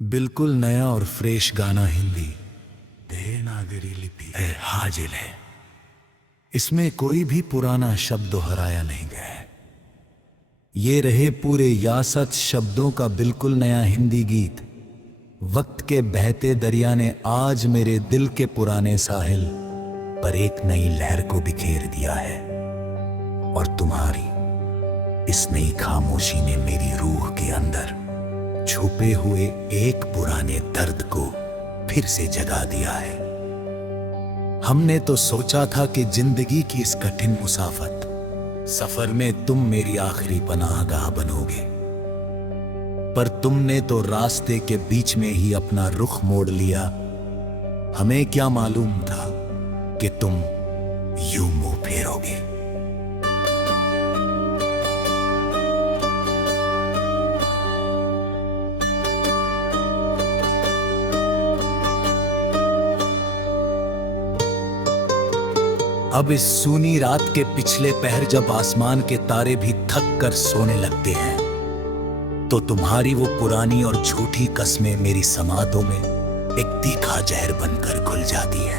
बिल्कुल नया और फ्रेश गाना हिंदी देवनागरी लिपि है हाजिर है। इसमें कोई भी पुराना शब्द दोहराया नहीं गया है। ये रहे पूरे यासत शब्दों का बिल्कुल नया हिंदी गीत। वक्त के बहते दरिया ने आज मेरे दिल के पुराने साहिल पर एक नई लहर को बिखेर दिया है, और तुम्हारी इस नई खामोशी ने मेरी रूह के अंदर छुपे हुए एक पुराने दर्द को फिर से जगा दिया है। हमने तो सोचा था कि जिंदगी की इस कठिन मुसाफत सफर में तुम मेरी आखिरी पनाहगाह बनोगे, पर तुमने तो रास्ते के बीच में ही अपना रुख मोड़ लिया। हमें क्या मालूम था कि तुम यूं मुंह फेरोगे। अब इस सूनी रात के पिछले पहर जब आसमान के तारे भी थक कर सोने लगते हैं, तो तुम्हारी वो पुरानी और झूठी कस्में मेरी समातों में एक तीखा जहर बनकर घुल जाती है।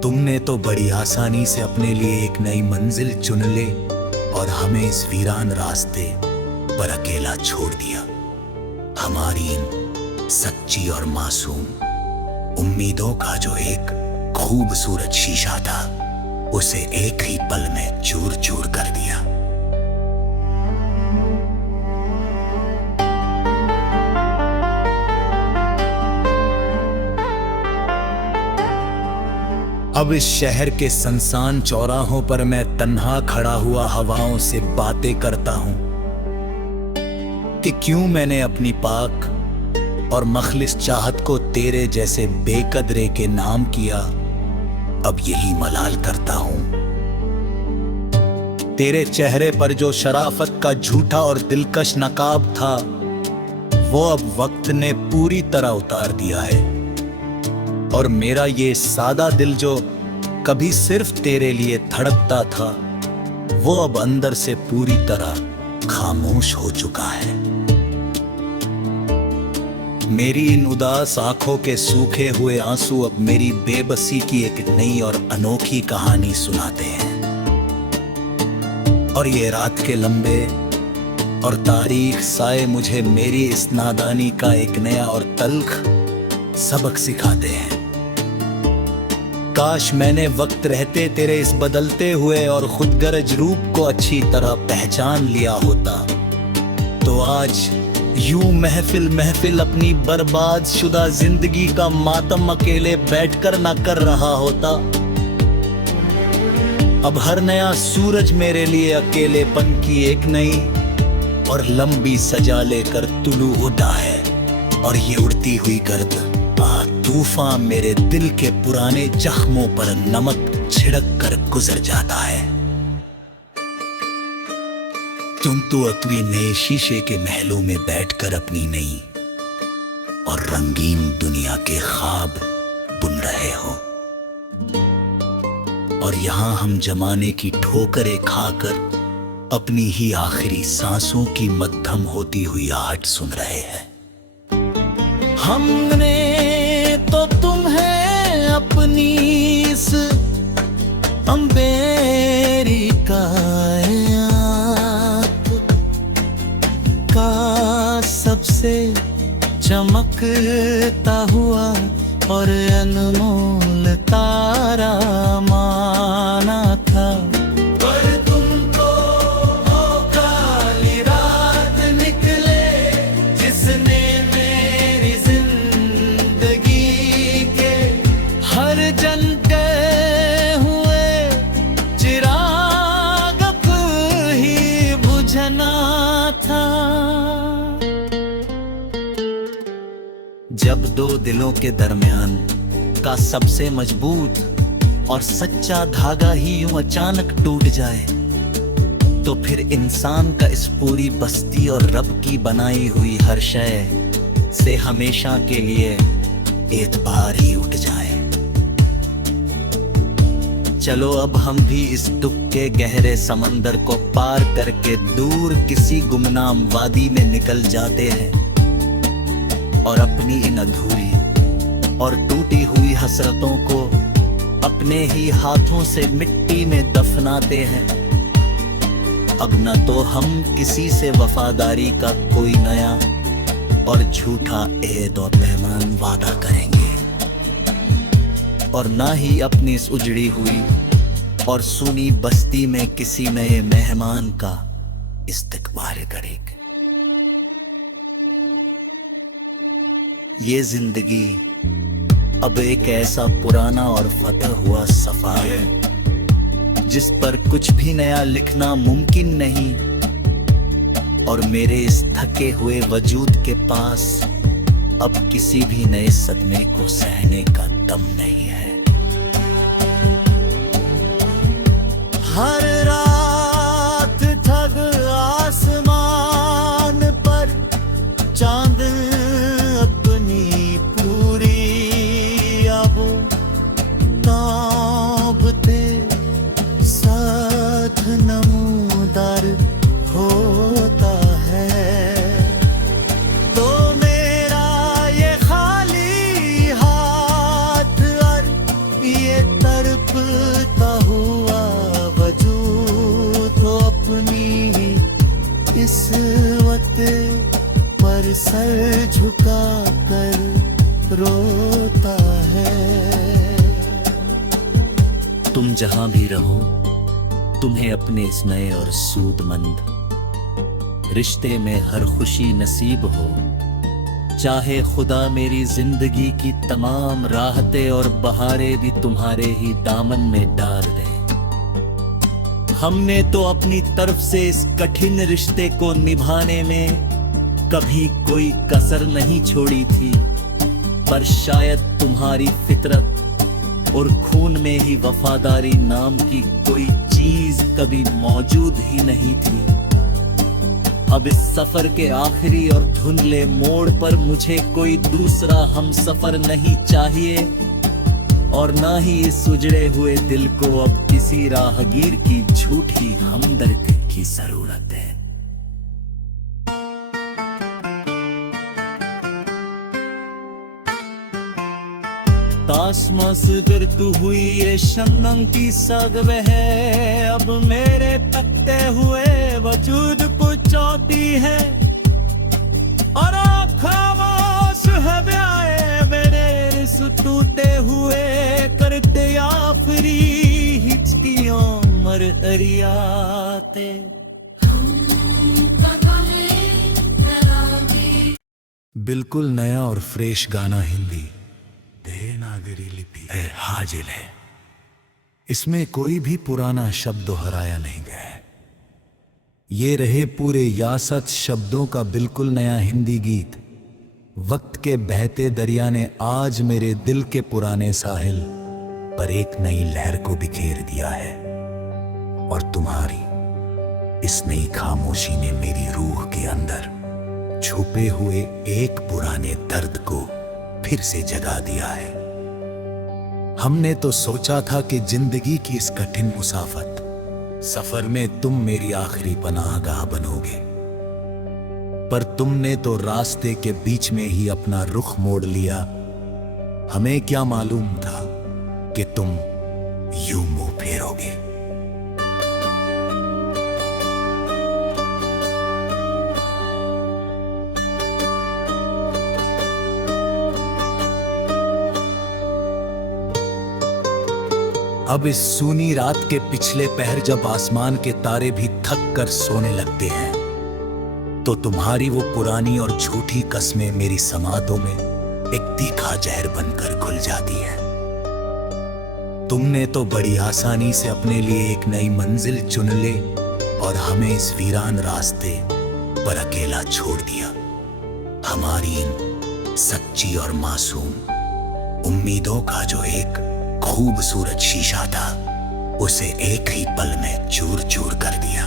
तुमने तो बड़ी आसानी से अपने लिए एक नई मंजिल चुन ले और हमें इस वीरान रास्ते पर अकेला छोड़ दिया। हमारी इन सच्ची और मासूम उम्मीदों का जो एक खूबसूरत शीशा था, उसे एक ही पल में चूर चूर कर दिया। अब इस शहर के सुनसान चौराहों पर मैं तन्हा खड़ा हुआ हवाओं से बातें करता हूं कि क्यों मैंने अपनी पाक और मखलिस चाहत को तेरे जैसे बेकदरे के नाम किया। अब यही मलाल करता हूं। तेरे चेहरे पर जो शराफत का झूठा और दिलकश नकाब था, वो अब वक्त ने पूरी तरह उतार दिया है, और मेरा ये सादा दिल जो कभी सिर्फ तेरे लिए धड़कता था, वो अब अंदर से पूरी तरह खामोश हो चुका है। मेरी इन उदास आंखों के सूखे हुए आंसू अब मेरी बेबसी की एक नई और अनोखी कहानी सुनाते हैं, और ये रात के लंबे और तारीख साए मुझे मेरी इस नादानी का एक नया और तल्ख सबक सिखाते हैं। काश मैंने वक्त रहते तेरे इस बदलते हुए और खुदगर्ज रूप को अच्छी तरह पहचान लिया होता, तो आज यूं महफिल महफिल अपनी बर्बाद शुदा जिंदगी का मातम अकेले बैठकर ना कर रहा होता। अब हर नया सूरज मेरे लिए अकेलेपन की एक नई और लंबी सजा लेकर तुलू होता है, और ये उड़ती हुई गर्द तूफान मेरे दिल के पुराने जख्मों पर नमक छिड़क कर गुजर जाता है। तुम तो अपने नए शीशे के महलों में बैठकर अपनी नई और रंगीन दुनिया के ख्वाब बुन रहे हो, और यहां हम जमाने की ठोकरें खाकर अपनी ही आखिरी सांसों की मध्यम होती हुई आहट सुन रहे हैं। हमने तो तुम्हें अपनी इस अंबेरी का सबसे चमकता हुआ और अनमोल तारा माना था, पर तुम तो वो काली रात निकले जिसने मेरी जिंदगी के हर जलते हुए चिराग ही बुझना था। जब दो दिलों के दरमियान का सबसे मजबूत और सच्चा धागा ही यूं अचानक टूट जाए, तो फिर इंसान का इस पूरी बस्ती और रब की बनाई हुई हर शय से हमेशा के लिए एतबार ही उठ जाए। चलो अब हम भी इस दुख के गहरे समंदर को पार करके दूर किसी गुमनाम वादी में निकल जाते हैं, अपनी इन अधूरी और टूटी हुई हसरतों को अपने ही हाथों से मिट्टी में दफनाते हैं। अब न तो हम किसी से वफादारी का कोई नया और झूठा एहद और पैमान वादा करेंगे, और ना ही अपनी इस उजड़ी हुई और सूनी बस्ती में किसी नए मेहमान का इस्तकबाल करेंगे। ये जिंदगी अब एक ऐसा पुराना और फतह हुआ सफा है जिस पर कुछ भी नया लिखना मुमकिन नहीं, और मेरे इस थके हुए वजूद के पास अब किसी भी नए सदमे को सहने का दम नहीं है। हर रात ठग आसमान पर चांद अपनी पूरी अब ताबते साथ नमूदार होता है, तो मेरा ये खाली हाथ और ये तड़पता हुआ वजूद तो अपनी इस वक्त पर सर झुका कर रोता है। तुम जहां भी रहो, तुम्हें अपने इस नए और सूदमंद रिश्ते में हर खुशी नसीब हो। चाहे खुदा मेरी जिंदगी की तमाम राहतें और बहारें भी तुम्हारे ही दामन में डाल दे। हमने तो अपनी तरफ से इस कठिन रिश्ते को निभाने में कभी कोई कसर नहीं छोड़ी थी, पर शायद तुम्हारी फितरत और खून में ही वफादारी नाम की कोई चीज कभी मौजूद ही नहीं थी। अब इस सफर के आखिरी और धुंधले मोड़ पर मुझे कोई दूसरा हमसफर नहीं चाहिए, और ना ही इस उजड़े हुए दिल को अब किसी राहगीर की झूठी हमदर्दी की जरूरत है। तासमास गिरती हुई ये शबनम की सगव है, अब मेरे तकते हुए वजूद को चौती है, और खामोश है ब्याए मेरे इस टूटे हुए करते आफरी हिचकियों मर अरियाते। बिल्कुल नया और फ्रेश गाना हिंदी देवनागरी लिपि है हाजिर है। इसमें कोई भी पुराना शब्द दोहराया नहीं गया है। ये रहे पूरे यासत शब्दों का बिल्कुल नया हिंदी गीत। वक्त के बहते दरिया ने आज मेरे दिल के पुराने साहिल पर एक नई लहर को बिखेर दिया है, और तुम्हारी इस नई खामोशी ने मेरी रूह के अंदर छुपे हुए एक पुराने दर्द को फिर से जगा दिया है। हमने तो सोचा था कि जिंदगी की इस कठिन मुसाफत सफर में तुम मेरी आखिरी पनाहगाह बनोगे, पर तुमने तो रास्ते के बीच में ही अपना रुख मोड़ लिया। हमें क्या मालूम था कि तुम यूं मुंह फेरोगे। अब इस सूनी रात के पिछले पहर जब आसमान के तारे भी थक कर सोने लगते हैं, तो तुम्हारी वो पुरानी और झूठी कस्में मेरी समातों में एक तीखा जहर बनकर घुल जाती है। तुमने तो बड़ी आसानी से अपने लिए एक नई मंजिल चुन ले और हमें इस वीरान रास्ते पर अकेला छोड़ दिया। हमारी इन सच्ची और मासूम उम्मीदों का जो एक खूबसूरत शीशा था, उसे एक ही पल में चूर चूर कर दिया।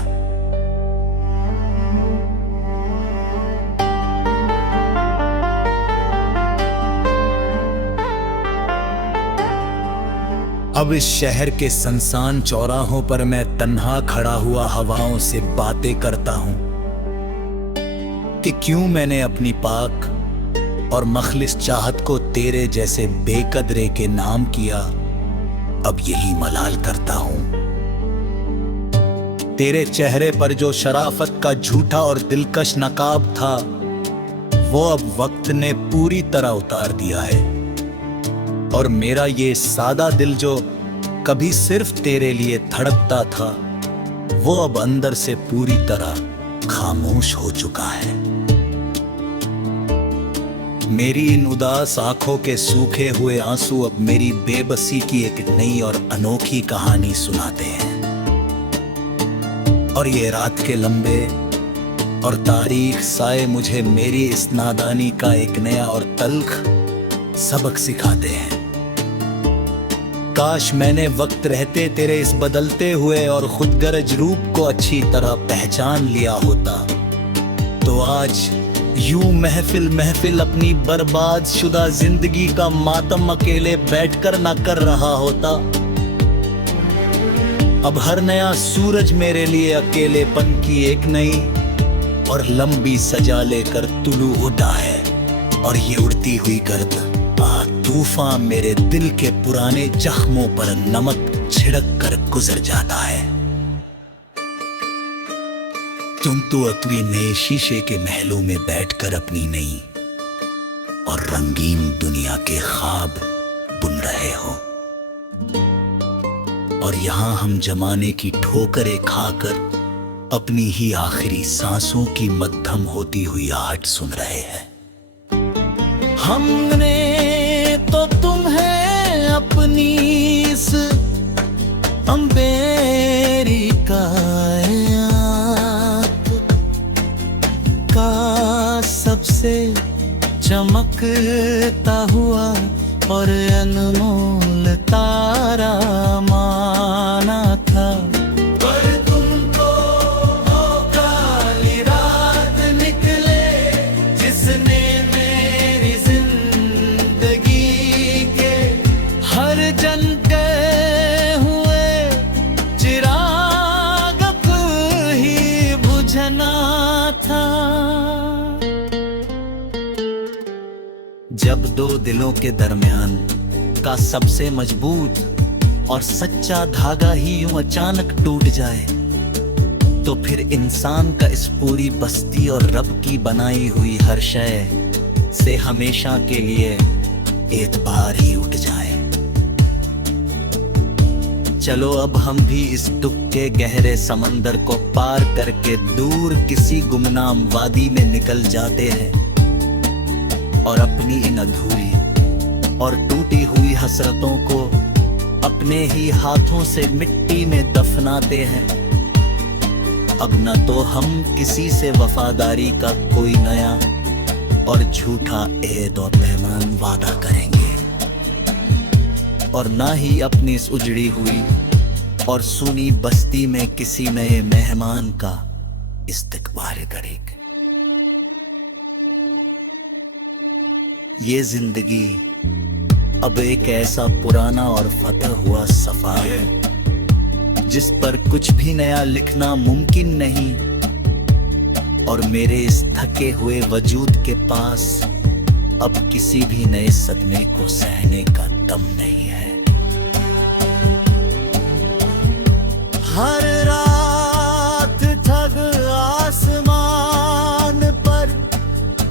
अब इस शहर के सुनसान चौराहों पर मैं तन्हा खड़ा हुआ हवाओं से बातें करता हूं कि क्यों मैंने अपनी पाक और मखलिस चाहत को तेरे जैसे बेकदरे के नाम किया, अब यही मलाल करता हूं। तेरे चेहरे पर जो शराफत का झूठा और दिलकश नकाब था, वो अब वक्त ने पूरी तरह उतार दिया है। और मेरा ये सादा दिल जो कभी सिर्फ तेरे लिए धड़कता था, वो अब अंदर से पूरी तरह खामोश हो चुका है। मेरी इन उदास आंखों के सूखे हुए आंसू अब मेरी बेबसी की एक नई और अनोखी कहानी सुनाते हैं। और ये रात के लंबे और तारीख साए मुझे मेरी इस नादानी का एक नया और तल्ख सबक सिखाते हैं। काश मैंने वक्त रहते तेरे इस बदलते हुए और खुदगर्ज रूप को अच्छी तरह पहचान लिया होता, तो आज यूं महफिल महफिल अपनी बर्बाद शुदा जिंदगी का मातम अकेले बैठकर ना कर रहा होता। अब हर नया सूरज मेरे लिए अकेलेपन की एक नई और लंबी सजा लेकर तुलू होता है। और ये उड़ती हुई गर्द तूफान मेरे दिल के पुराने जख्मों पर नमक छिड़क कर गुजर जाता है। तुम तो अपने नए शीशे के महलों में बैठकर अपनी नई और रंगीन दुनिया के ख्वाब बुन रहे हो, और यहां हम जमाने की ठोकरें खाकर अपनी ही आखिरी सांसों की मध्यम होती हुई आहट सुन रहे हैं। हमने तो तुम्हें अपनी इस अंबेरी कायनात का सबसे चमकता हुआ और अनमोल तारा माना था। पर तुमको वो काली रात निकले जिसने मेरी जिंदगी के हर जनके हुए चिराग ही बुझना था। जब दो दिलों के दरमियान का सबसे मजबूत और सच्चा धागा ही यूं अचानक टूट जाए, तो फिर इंसान का इस पूरी बस्ती और रब की बनाई हुई हर शय से हमेशा के लिए एतबार ही उठ जाए। चलो अब हम भी इस दुख के गहरे समंदर को पार करके दूर किसी गुमनाम वादी में निकल जाते हैं और अपनी इन अधूरी और टूटी हुई हसरतों को अपने ही हाथों से मिट्टी में दफनाते हैं। अब न तो हम किसी से वफादारी का कोई नया और झूठा एद और पैमान वादा करेंगे, और ना ही अपनी इस उजड़ी हुई और सुनी बस्ती में किसी नए मेहमान का इस्तकबाल करेंगे। ये जिंदगी अब एक ऐसा पुराना और फतह हुआ सफर है जिस पर कुछ भी नया लिखना मुमकिन नहीं, और मेरे इस थके हुए वजूद के पास अब किसी भी नए सदमे को सहने का दम नहीं है। हर रात थक आसमान पर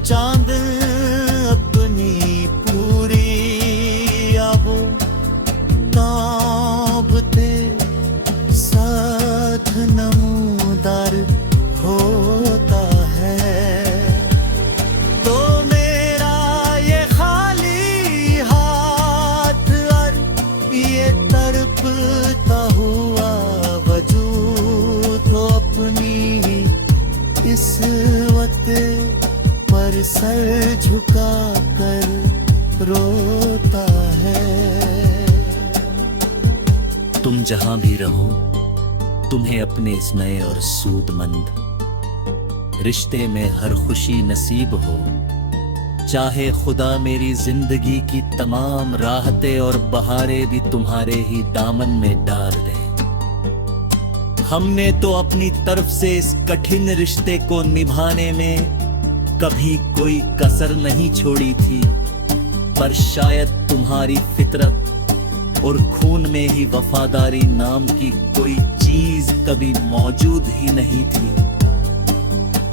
चांद अपनी पूरी अब ताबते साथ नमूदार होता है। तो मेरा ये खाली हाथ और ये तड़पता हुआ वजूद तो अपनी इस वक्त पर सर झुका कर रोता है। तुम जहां भी रहो, तुम्हें अपने इस नए और सूदमंद रिश्ते में हर खुशी नसीब हो। चाहे खुदा मेरी जिंदगी की तमाम राहतें और बहारें भी तुम्हारे ही दामन में डाल दे। हमने तो अपनी तरफ से इस कठिन रिश्ते को निभाने में कभी कोई कसर नहीं छोड़ी थी, पर शायद तुम्हारी फितरत और खून में ही वफादारी नाम की कोई चीज कभी मौजूद ही नहीं थी।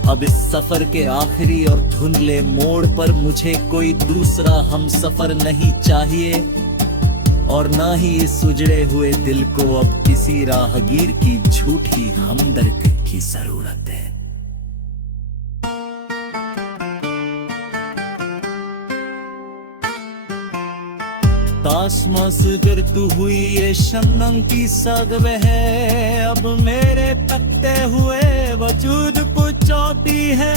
अब इस सफर के आखिरी और धुंधले मोड़ पर मुझे कोई दूसरा हम सफर नहीं चाहिए, और ना ही इस उजड़े हुए दिल को अब किसी राहगीर की झूठी हमदर्दी की जरूरत है। तासमास गिरती हुई ये शबनम की सगव है, अब मेरे तकते हुए वजूद को चौती है,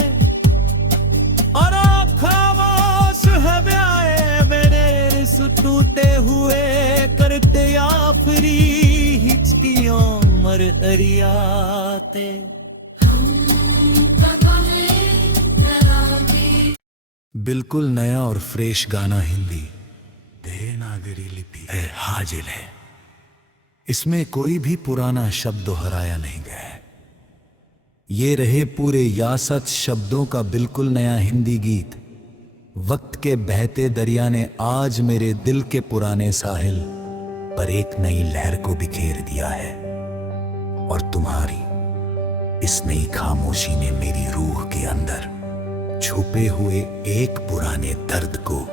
और खामोश है ब्याए मेरे रिस टूटे हुए करते आखिरी हिचकियों मर अरियाते। बिल्कुल नया और फ्रेश गाना हिंदी देवनागरी लिपि है, हाजिर है। इसमें कोई भी पुराना शब्द दोहराया नहीं गया है। ये रहे पूरे यासत शब्दों का बिल्कुल नया हिंदी गीत। वक्त के बहते दरिया ने आज मेरे दिल के पुराने साहिल पर एक नई लहर को बिखेर दिया है, और तुम्हारी इस नई खामोशी ने मेरी रूह के अंदर छुपे हुए एक पुराने दर्द को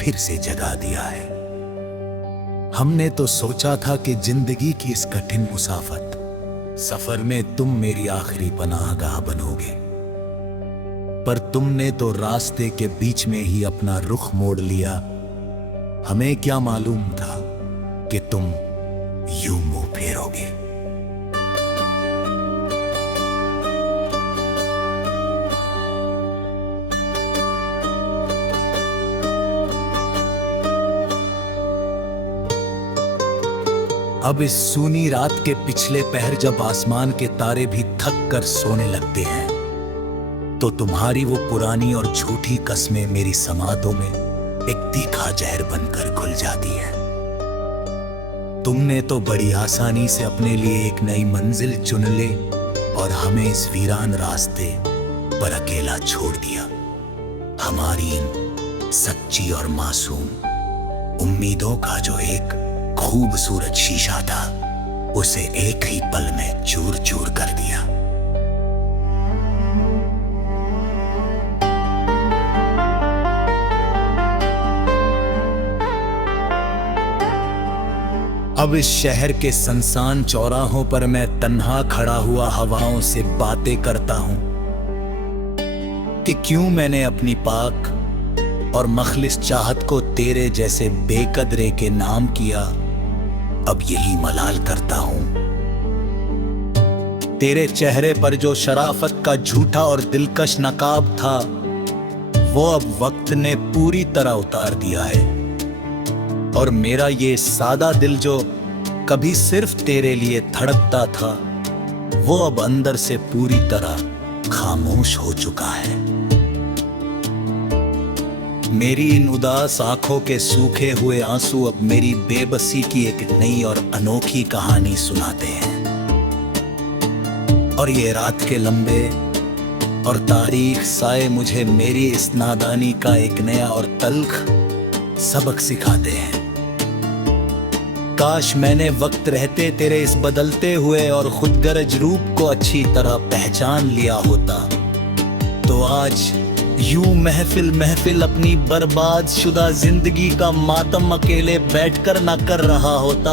फिर से जगा दिया है। हमने तो सोचा था कि जिंदगी की इस कठिन मुसाफत सफर में तुम मेरी आखिरी पनाहगाह बनोगे, पर तुमने तो रास्ते के बीच में ही अपना रुख मोड़ लिया। हमें क्या मालूम था कि तुम यूं मुंह फेरोगे। अब इस सूनी रात के पिछले पहर जब आसमान के तारे भी थक कर सोने लगते हैं, तो तुम्हारी वो पुरानी और झूठी कस्में मेरी समातों में एक तीखा जहर बनकर घुल जाती है। तुमने तो बड़ी आसानी से अपने लिए एक नई मंजिल चुन ले और हमें इस वीरान रास्ते पर अकेला छोड़ दिया। हमारी इन सच्ची और मासूम उम्मीदों का जो एक खूबसूरत शीशा था, उसे एक ही पल में चूर चूर कर दिया। अब इस शहर के सुनसान चौराहों पर मैं तन्हा खड़ा हुआ हवाओं से बातें करता हूं कि क्यों मैंने अपनी पाक और मखलिस चाहत को तेरे जैसे बेकदरे के नाम किया। अब यही मलाल करता हूं। तेरे चेहरे पर जो शराफत का झूठा और दिलकश नकाब था, वो अब वक्त ने पूरी तरह उतार दिया है, और मेरा ये सादा दिल जो कभी सिर्फ तेरे लिए धड़कता था, वो अब अंदर से पूरी तरह खामोश हो चुका है। मेरी इन उदास आंखों के सूखे हुए आंसू अब मेरी बेबसी की एक नई और अनोखी कहानी सुनाते हैं, और ये रात के लंबे और तारीख साए मुझे मेरी इस नादानी का एक नया और तल्ख सबक सिखाते हैं। काश मैंने वक्त रहते तेरे इस बदलते हुए और खुदगर्ज रूप को अच्छी तरह पहचान लिया होता, तो आज यूं महफिल महफिल अपनी बर्बाद शुदा जिंदगी का मातम अकेले बैठकर ना कर रहा होता।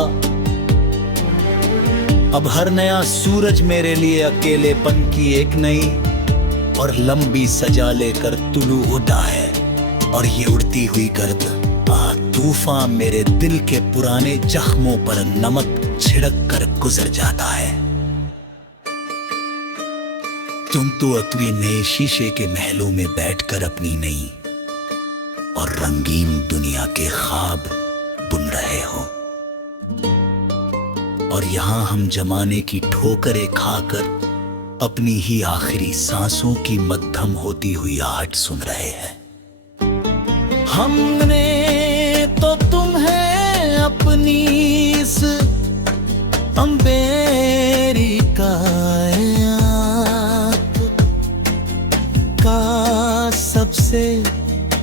अब हर नया सूरज मेरे लिए अकेलेपन की एक नई और लंबी सजा लेकर तुलू उठा है, और ये उड़ती हुई गर्द तूफान मेरे दिल के पुराने जख्मों पर नमक छिड़क कर गुजर जाता है। तुम तो अपने नए शीशे के महलों में बैठकर अपनी नई और रंगीन दुनिया के ख्वाब बुन रहे हो, और यहां हम जमाने की ठोकरें खाकर अपनी ही आखिरी सांसों की मध्यम होती हुई आहट सुन रहे हैं। हमने तो तुम्हें अपनी इस अंबेरी कायनात का से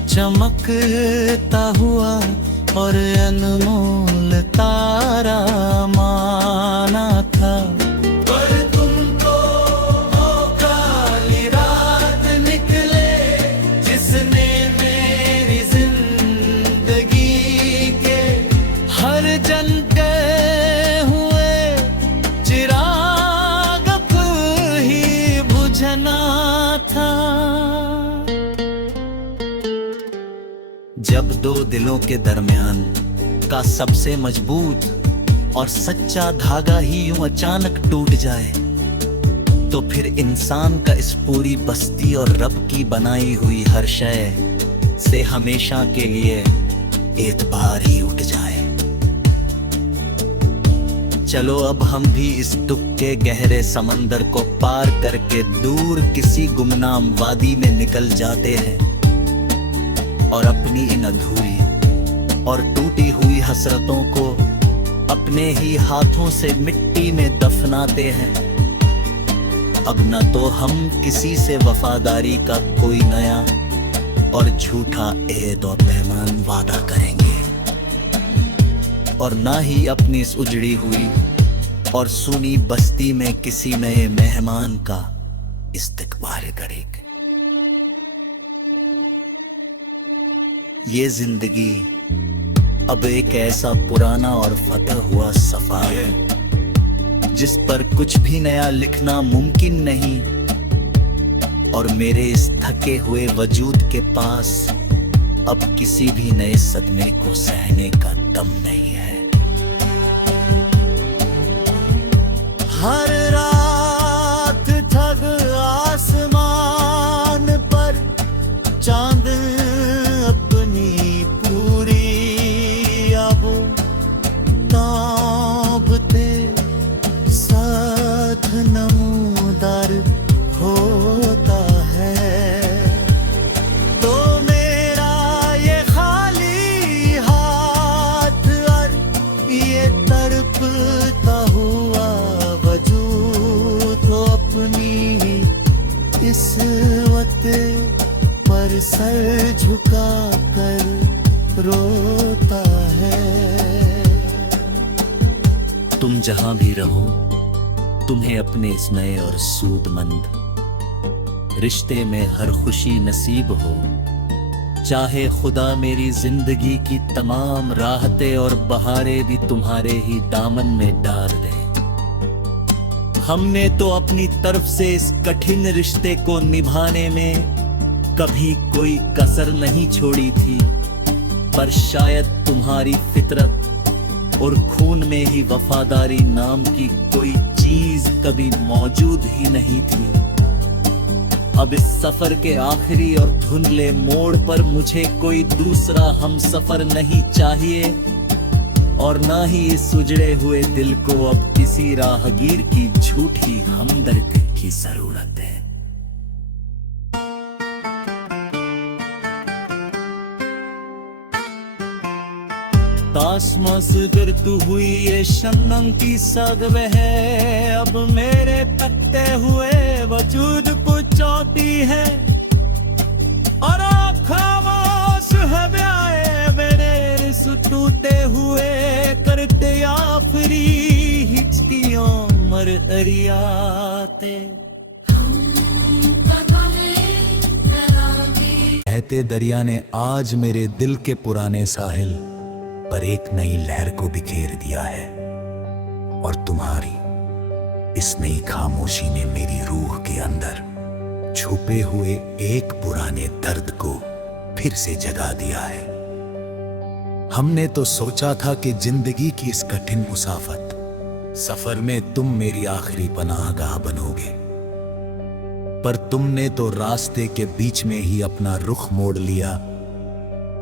चमकता हुआ और अनमोल तारा माना था। पर तुमको काली रात निकले जिसने मेरी जिंदगी के हर जनके हुए चिराग ही बुझना था। जब दो दिलों के दरमियान का सबसे मजबूत और सच्चा धागा ही यूं अचानक टूट जाए, तो फिर इंसान का इस पूरी बस्ती और रब की बनाई हुई हर शय से हमेशा के लिए एतबार ही उठ जाए। चलो अब हम भी इस दुख के गहरे समंदर को पार करके दूर किसी गुमनाम वादी में निकल जाते हैं और अपनी इन अधूरी और टूटी हुई हसरतों को अपने ही हाथों से मिट्टी में दफनाते हैं। अब न तो हम किसी से वफादारी का कोई नया और झूठा एद और पैमान वादा करेंगे, और ना ही अपनी इस उजड़ी हुई और सूनी बस्ती में किसी नए मेहमान का इस्तकबाल करेंगे। ये जिंदगी अब एक ऐसा पुराना और फतह हुआ सफर है जिस पर कुछ भी नया लिखना मुमकिन नहीं, और मेरे इस थके हुए वजूद के पास अब किसी भी नए सदमे को सहने का दम नहीं है। हर रात थक आसमान पर चांद अपनी पूरी अब ताबते साथ नमूदार होता है, तो मेरा ये खाली हाथ और ये तड़पता हुआ वजूद तो अपनी इस वक्त पर सर झुका कर रोता है। तुम जहां भी रहो, तुम्हें अपने इस नए और सूदमंद रिश्ते में हर खुशी नसीब हो। चाहे खुदा मेरी जिंदगी की तमाम राहतें और बहारें भी तुम्हारे ही दामन में डाल दे। हमने तो अपनी तरफ से इस कठिन रिश्ते को निभाने में कभी कोई कसर नहीं छोड़ी थी, पर शायद तुम्हारी फितरत और खून में ही वफादारी नाम की कोई चीज कभी मौजूद ही नहीं थी। अब इस सफर के आखिरी और धुंधले मोड़ पर मुझे कोई दूसरा हम सफर नहीं चाहिए, और ना ही इस उजड़े हुए दिल को अब किसी राहगीर की झूठी हमदर्दी की जरूरत है। तासमास गिरती हुई ये शबनम की सगवे है, अब मेरे तकते हुए वजूद को चौती है, और खामोश है ब्याए मेरे इस टूटे हुए करते आखिरी हिचकियों मर अरियाते। बहते दरिया ने आज मेरे दिल के पुराने साहिल पर एक नई लहर को बिखेर दिया है, और तुम्हारी इस नई खामोशी ने मेरी रूह के अंदर छुपे हुए एक पुराने दर्द को फिर से जगा दिया है। हमने तो सोचा था कि जिंदगी की इस कठिन मुसाफत सफर में तुम मेरी आखिरी पनाहगाह बनोगे, पर तुमने तो रास्ते के बीच में ही अपना रुख मोड़ लिया।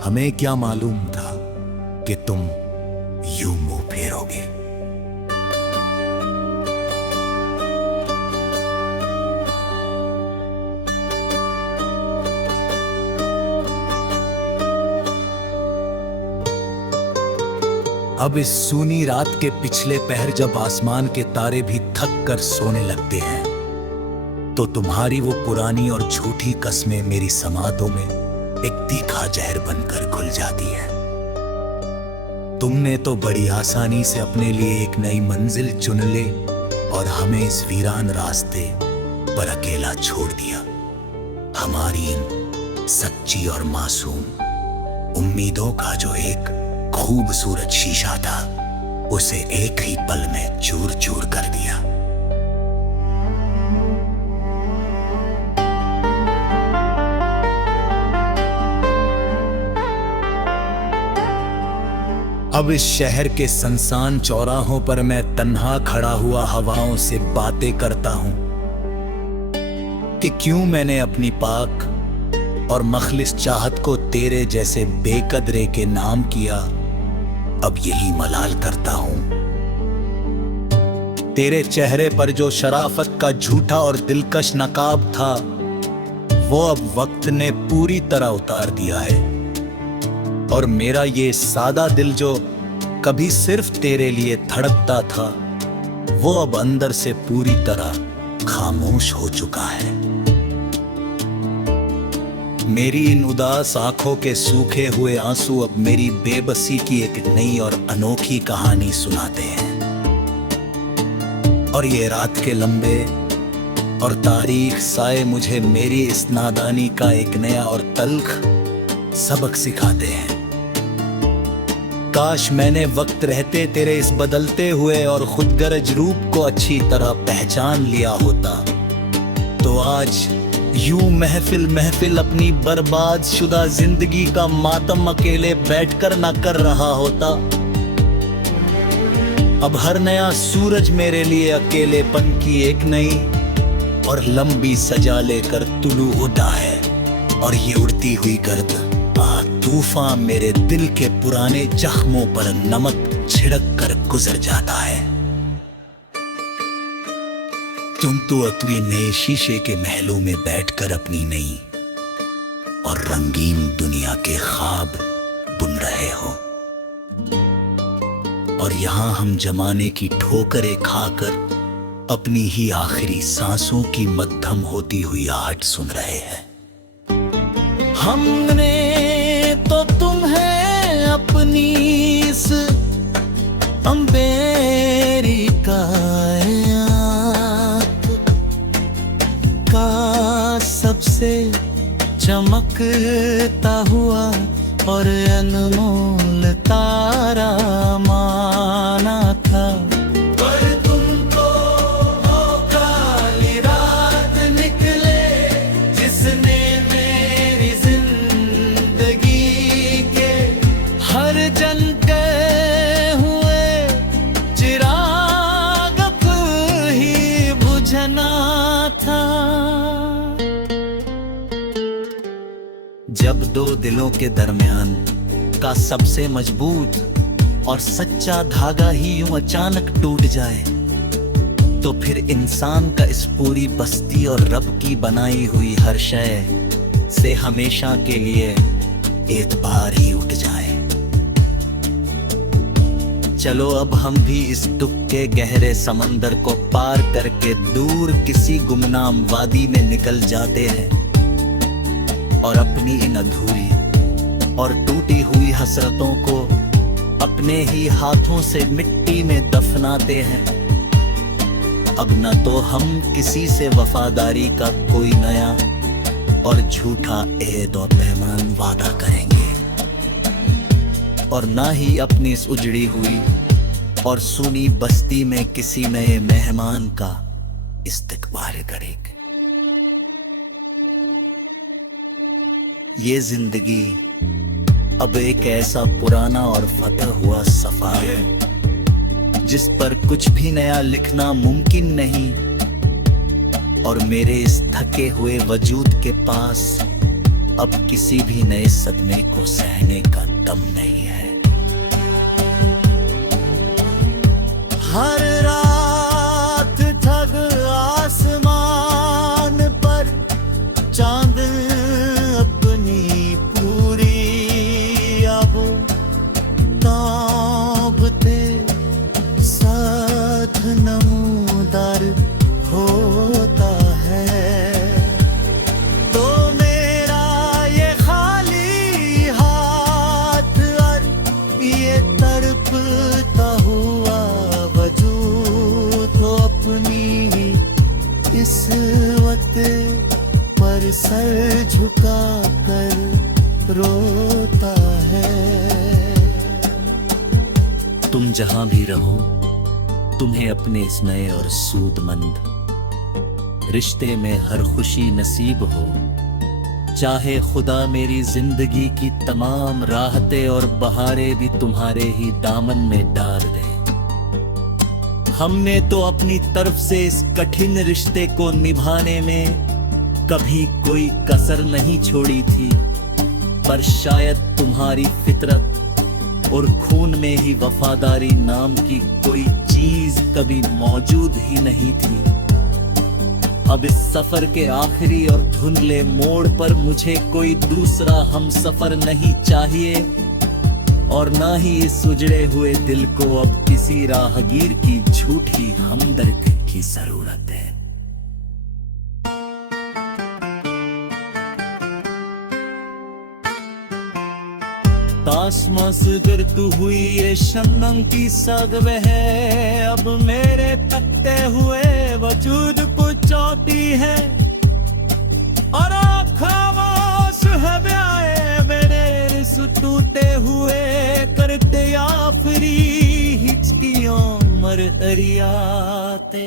हमें क्या मालूम था कि तुम यूं मुंह फेरोगे। अब इस सूनी रात के पिछले पहर जब आसमान के तारे भी थक कर सोने लगते हैं, तो तुम्हारी वो पुरानी और झूठी कस्में मेरी समातों में एक तीखा जहर बनकर घुल जाती है। तुमने तो बड़ी आसानी से अपने लिए एक नई मंजिल चुन ली और हमें इस वीरान रास्ते पर अकेला छोड़ दिया। हमारी इन सच्ची और मासूम उम्मीदों का जो एक खूबसूरत शीशा था, उसे एक ही पल में चूर चूर कर दिया। अब इस शहर के सुनसान चौराहों पर मैं तन्हा खड़ा हुआ हवाओं से बातें करता हूं कि क्यों मैंने अपनी पाक और मखलिस चाहत को तेरे जैसे बेकदरे के नाम किया। अब यही मलाल करता हूं। तेरे चेहरे पर जो शराफत का झूठा और दिलकश नकाब था, वो अब वक्त ने पूरी तरह उतार दिया है। और मेरा ये सादा दिल जो कभी सिर्फ तेरे लिए धड़कता था, वो अब अंदर से पूरी तरह खामोश हो चुका है। मेरी इन उदास आंखों के सूखे हुए आंसू अब मेरी बेबसी की एक नई और अनोखी कहानी सुनाते हैं। और ये रात के लंबे और तारीख साए मुझे मेरी इस नादानी का एक नया और तल्ख सबक सिखाते हैं। काश मैंने वक्त रहते तेरे इस बदलते हुए और खुदगर्ज रूप को अच्छी तरह पहचान लिया होता, तो आज यूं महफिल महफिल अपनी बर्बाद शुदा जिंदगी का मातम अकेले बैठकर ना कर रहा होता। अब हर नया सूरज मेरे लिए अकेलेपन की एक नई और लंबी सजा लेकर तुलू होता है। और ये उड़ती हुई गर्द तूफान मेरे दिल के पुराने जख्मों पर नमक छिड़क कर गुजर जाता है। तुम तो अपने नए शीशे के महलों में बैठकर अपनी नई और रंगीन दुनिया के ख्वाब बुन रहे हो, और यहां हम जमाने की ठोकरें खाकर अपनी ही आखिरी सांसों की मध्यम होती हुई आहट सुन रहे हैं। हमने तो तुम्हें अपनी इस अंबेरी कायनात का सबसे चमकता हुआ और अनमोल तारा माना था। पर तुम तो वो काली रात निकले जिसने मेरी जिंदगी के हर जलते हुए चिराग ही बुझना था। जब दो दिलों के दरमियान का सबसे मजबूत और सच्चा धागा ही यूं अचानक टूट जाए, तो फिर इंसान का इस पूरी बस्ती और रब की बनाई हुई हर शय से हमेशा के लिए एतबार ही उठ जाए। चलो अब हम भी इस दुख के गहरे समंदर को पार करके दूर किसी गुमनाम वादी में निकल जाते हैं और अपनी इन अधूरी और टूटी हुई हसरतों को अपने ही हाथों से मिट्टी में दफनाते हैं। अब न तो हम किसी से वफादारी का कोई नया और झूठा एद और पैमान वादा करेंगे, और ना ही अपनी इस उजड़ी हुई और सुनी बस्ती में किसी नए मेहमान का इस्तकबाल करेंगे। ये जिंदगी अब एक ऐसा पुराना और फतह हुआ सफर है जिस पर कुछ भी नया लिखना मुमकिन नहीं, और मेरे इस थके हुए वजूद के पास अब किसी भी नए सदमे को सहने का दम नहीं है। हर रात ठग आसमान पर चांद अपनी पूरी अब ताबते साथ नमूदार होता है। तो मेरा ये खाली होता है। तुम जहां भी रहो, तुम्हें अपने इस नए और सूदमंद रिश्ते में हर खुशी नसीब हो। चाहे खुदा मेरी जिंदगी की तमाम राहतें और बहारें भी तुम्हारे ही दामन में डाल दे। हमने तो अपनी तरफ से इस कठिन रिश्ते को निभाने में कभी कोई कसर नहीं छोड़ी थी, पर शायद तुम्हारी फितरत और खून में ही वफादारी नाम की कोई चीज कभी मौजूद ही नहीं थी। अब इस सफर के आखिरी और धुंधले मोड़ पर मुझे कोई दूसरा हम सफर नहीं चाहिए, और ना ही इस उजड़े हुए दिल को अब किसी राहगीर की झूठी हमदर्दी की जरूरत है। तासमास गिरती हुई ये शबनम की सगव है, अब मेरे तकते हुए वजूद को चौती है, और खामोश है ब्याए मेरे रिस टूटे हुए करते आफरी हिचकियों मर अरियाते।